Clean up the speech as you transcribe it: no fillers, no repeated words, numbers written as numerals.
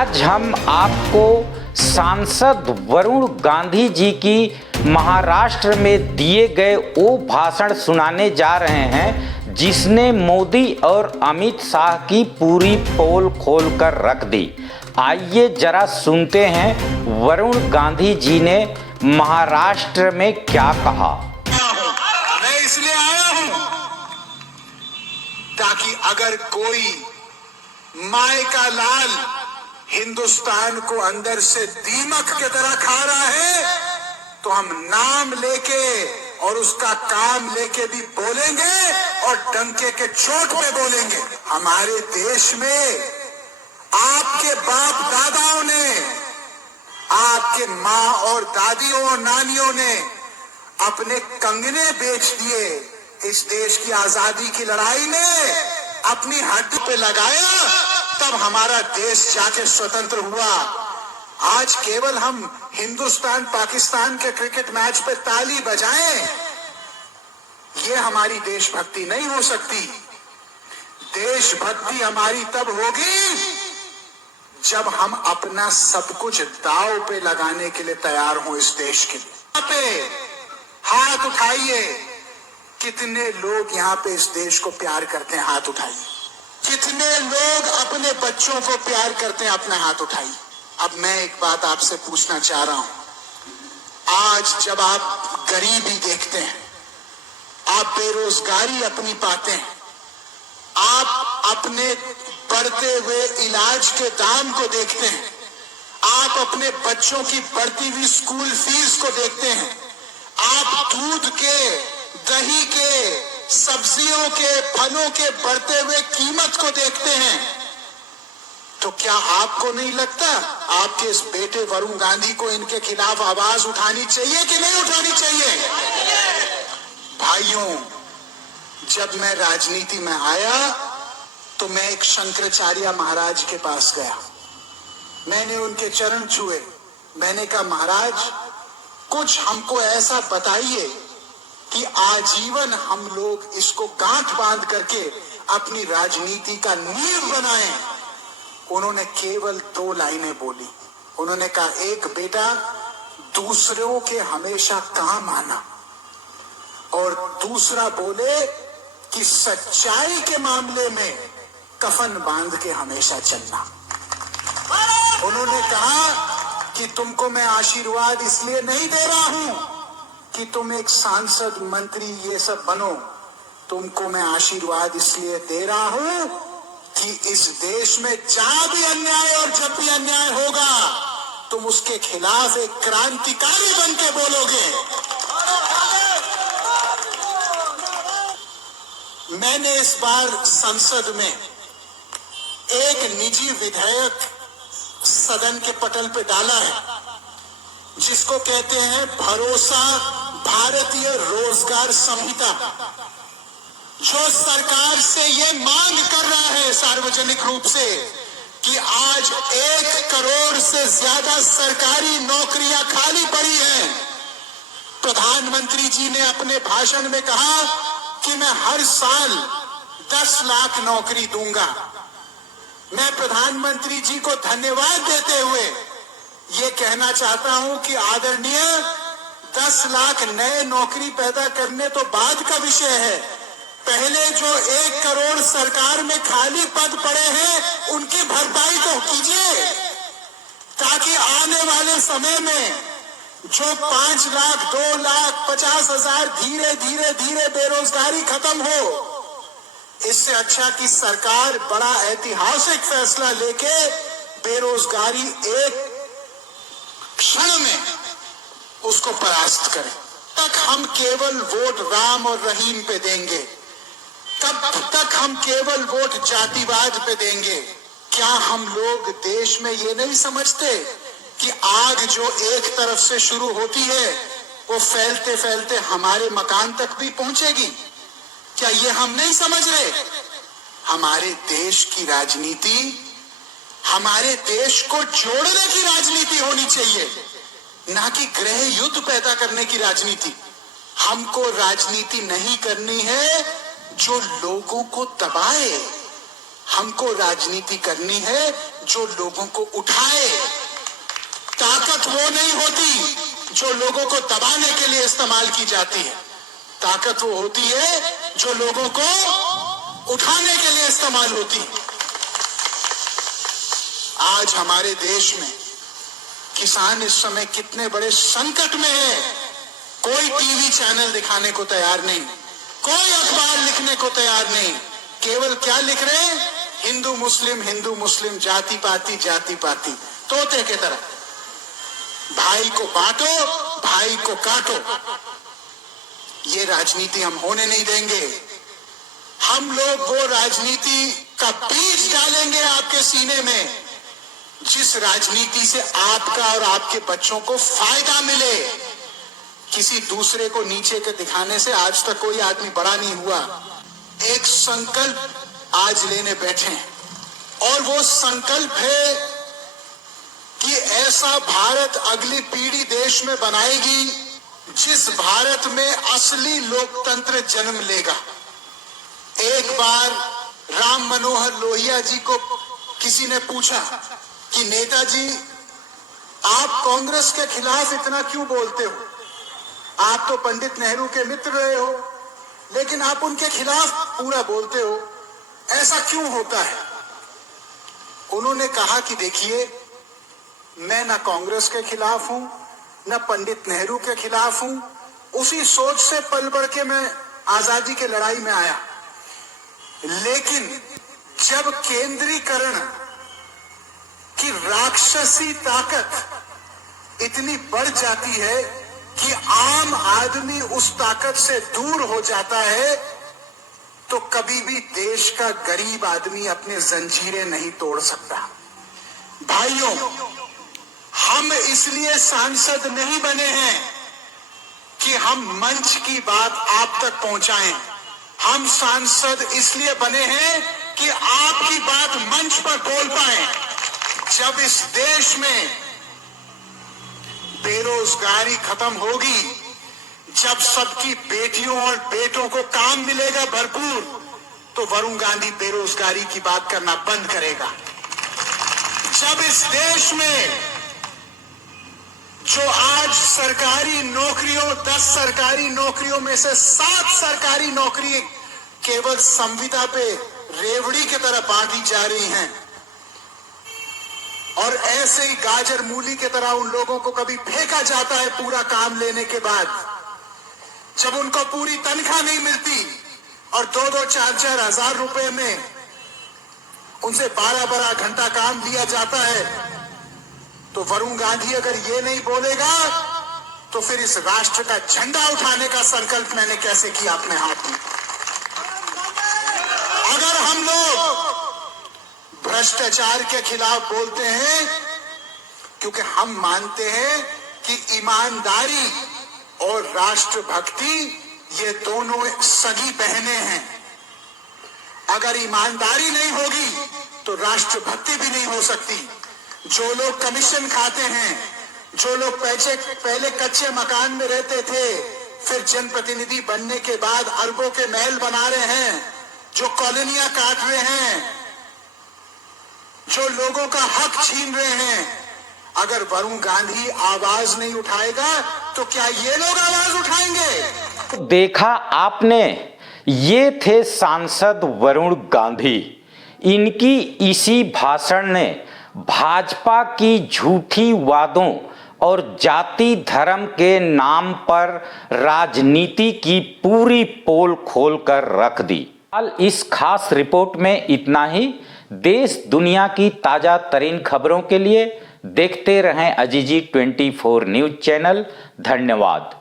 आज हम आपको सांसद वरुण गांधी जी की महाराष्ट्र में दिए गए वो भाषण सुनाने जा रहे हैं जिसने मोदी और अमित शाह की पूरी पोल खोल कर रख दी। आइए जरा सुनते हैं वरुण गांधी जी ने महाराष्ट्र में क्या कहा। मैं इसलिए आया हूं ताकि अगर कोई माय का लाल हिंदुस्तान को अंदर से दीमक की तरह खा रहा है तो हम नाम लेके और उसका काम लेके भी बोलेंगे और डंके के चोट पे बोलेंगे। हमारे देश में आपके बाप दादाओं ने, आपके माँ और दादियों और नानियों ने अपने कंगने बेच दिए। इस देश की आजादी की लड़ाई में अपनी हड्डी पे लगाया, तब हमारा देश जाके स्वतंत्र हुआ। आज केवल हम हिंदुस्तान पाकिस्तान के क्रिकेट मैच पे ताली बजाएं, ये हमारी देशभक्ति नहीं हो सकती। देशभक्ति हमारी तब होगी जब हम अपना सब कुछ दांव पे लगाने के लिए तैयार हों। इस देश के लिए पे हाथ उठाइए। कितने लोग यहाँ पे इस देश को प्यार करते हैं? हाथ उठाइए। कितने लोग अपने बच्चों को प्यार करते हैं? अपना हाथ उठाइए। अब मैं एक बात आपसे पूछना चाह रहा हूं। आज जब आप गरीबी देखते हैं, आप बेरोजगारी अपनी पाते हैं, आप अपने बढ़ते हुए इलाज के दाम को देखते हैं, आप अपने बच्चों की बढ़ती हुई स्कूल फीस को देखते हैं, आप दूध के, दही के, सब्जियों के, फलों के बढ़ते हुए कीमत को देखते हैं, तो क्या आपको नहीं लगता आपके इस बेटे वरुण गांधी को इनके खिलाफ आवाज उठानी चाहिए कि नहीं उठानी चाहिए? भाइयों, जब मैं राजनीति में आया तो मैं एक शंकराचार्य महाराज के पास गया। मैंने उनके चरण छुए। मैंने कहा, महाराज कुछ हमको ऐसा बताइए कि आजीवन हम लोग इसको गांठ बांध करके अपनी राजनीति का नींव बनाएं। उन्होंने केवल 2 लाइनें बोली। उन्होंने कहा, एक बेटा, दूसरों के हमेशा काम आना, और दूसरा बोले कि सच्चाई के मामले में कफन बांध के हमेशा चलना। उन्होंने कहा कि तुमको मैं आशीर्वाद इसलिए नहीं दे रहा हूं कि तुम एक सांसद, मंत्री ये सब बनो। तुमको मैं आशीर्वाद इसलिए दे रहा हूं कि इस देश में जहां भी अन्याय और जब भी अन्याय होगा तुम उसके खिलाफ एक क्रांतिकारी बन के बोलोगे। मैंने इस बार संसद में एक निजी विधेयक सदन के पटल पे डाला है जिसको कहते हैं भरोसा भारतीय रोजगार संहिता, जो सरकार से ये मांग कर रहा है सार्वजनिक रूप से कि आज 1 करोड़ से ज्यादा सरकारी नौकरियां खाली पड़ी हैं। प्रधानमंत्री जी ने अपने भाषण में कहा कि मैं हर साल 10 लाख नौकरी दूंगा। मैं प्रधानमंत्री जी को धन्यवाद देते हुए ये कहना चाहता हूं कि आदरणीय, 10 लाख नए नौकरी पैदा करने तो बाद का विषय है। पहले जो 1 करोड़ सरकार में खाली पद पड़े हैं उनकी भरपाई तो कीजिए, ताकि आने वाले समय में जो 5 लाख, 2 लाख, 50,000 धीरे धीरे धीरे बेरोजगारी खत्म हो। इससे अच्छा कि सरकार बड़ा ऐतिहासिक फैसला लेके बेरोजगारी एक क्षण में उसको परास्त करें। तक हम केवल वोट राम और रहीम पे देंगे, तब तक हम केवल वोट जातिवाद पे देंगे। क्या हम लोग देश में ये नहीं समझते कि आग जो एक तरफ से शुरू होती है वो फैलते फैलते हमारे मकान तक भी पहुंचेगी? क्या ये हम नहीं समझ रहे? हमारे देश की राजनीति हमारे देश को जोड़ने की राजनीति होनी चाहिए, ना कि गृह युद्ध पैदा करने की राजनीति। हमको राजनीति नहीं करनी है जो लोगों को दबाए। हमको राजनीति करनी है जो लोगों को उठाए। ताकत वो नहीं होती जो लोगों को दबाने के लिए इस्तेमाल की जाती है। ताकत वो होती है जो लोगों को उठाने के लिए इस्तेमाल होती है। आज हमारे देश में किसान इस समय कितने बड़े संकट में है। कोई टीवी चैनल दिखाने को तैयार नहीं, कोई अखबार लिखने को तैयार नहीं। केवल क्या लिख रहे हैं? हिंदू मुस्लिम, जाति पाति, तोते के तरह। भाई को बांटो, भाई को काटो। ये राजनीति हम होने नहीं देंगे। हम लोग वो राजनीति का बीज डालेंगे आपके सीने में, जिस राजनीति से आपका और आपके बच्चों को फायदा मिले। किसी दूसरे को नीचे के दिखाने से आज तक कोई आदमी बड़ा नहीं हुआ। एक संकल्प आज लेने बैठे हैं, और वो संकल्प है कि ऐसा भारत अगली पीढ़ी देश में बनाएगी जिस भारत में असली लोकतंत्र जन्म लेगा। एक बार राम मनोहर लोहिया जी को किसी ने पूछा कि नेताजी, आप कांग्रेस के खिलाफ इतना क्यों बोलते हो? आप तो पंडित नेहरू के मित्र रहे हो, लेकिन आप उनके खिलाफ पूरा बोलते हो, ऐसा क्यों होता है? उन्होंने कहा कि देखिए, मैं ना कांग्रेस के खिलाफ हूं, ना पंडित नेहरू के खिलाफ हूं। उसी सोच से पल बढ़ के मैं आजादी की लड़ाई में आया। लेकिन जब केंद्रीकरण की राक्षसी ताकत इतनी बढ़ जाती है कि आम आदमी उस ताकत से दूर हो जाता है, तो कभी भी देश का गरीब आदमी अपने जंजीरें नहीं तोड़ सकता। भाइयों, हम इसलिए सांसद नहीं बने हैं कि हम मंच की बात आप तक पहुंचाएं। हम सांसद इसलिए बने हैं कि आपकी बात मंच पर बोल पाएं। जब इस देश में बेरोजगारी खत्म होगी, जब सबकी बेटियों और बेटों को काम मिलेगा भरपूर, तो वरुण गांधी बेरोजगारी की बात करना बंद करेगा। जब इस देश में जो आज सरकारी नौकरियों, 10 सरकारी नौकरियों में से 7 सरकारी नौकरी केवल संविदा पे रेवड़ी की तरह बांटी जा रही हैं, और ऐसे ही गाजर मूली की तरह उन लोगों को कभी फेंका जाता है पूरा काम लेने के बाद, जब उनको पूरी तनख्वाह नहीं मिलती और 2-2, 4-4 हजार रुपए में उनसे 12-12 घंटा काम लिया जाता है, तो वरुण गांधी अगर ये नहीं बोलेगा तो फिर इस राष्ट्र का झंडा उठाने का संकल्प मैंने कैसे किया अपने हाथ में। अगर हम लोग भ्रष्टाचार के खिलाफ बोलते हैं, क्योंकि हम मानते हैं कि ईमानदारी और राष्ट्रभक्ति ये दोनों सगी बहनें हैं। अगर ईमानदारी नहीं होगी तो राष्ट्रभक्ति भी नहीं हो सकती। जो लोग कमीशन खाते हैं, जो लोग पहले कच्चे मकान में रहते थे, फिर जनप्रतिनिधि बनने के बाद अरबों के महल बना रहे हैं, जो कॉलोनियां काट रहे हैं, जो लोगों का हक छीन रहे हैं, अगर वरुण गांधी आवाज नहीं उठाएगा तो क्या ये लोग आवाज उठाएंगे? देखा आपने, ये थे सांसद वरुण गांधी। इनकी इसी भाषण ने भाजपा की झूठी वादों और जाति धर्म के नाम पर राजनीति की पूरी पोल खोल कर रख दी। हाल इस खास रिपोर्ट में इतना ही। देश दुनिया की ताजा तरीन खबरों के लिए देखते रहें अजीजी 24 न्यूज चैनल। धन्यवाद।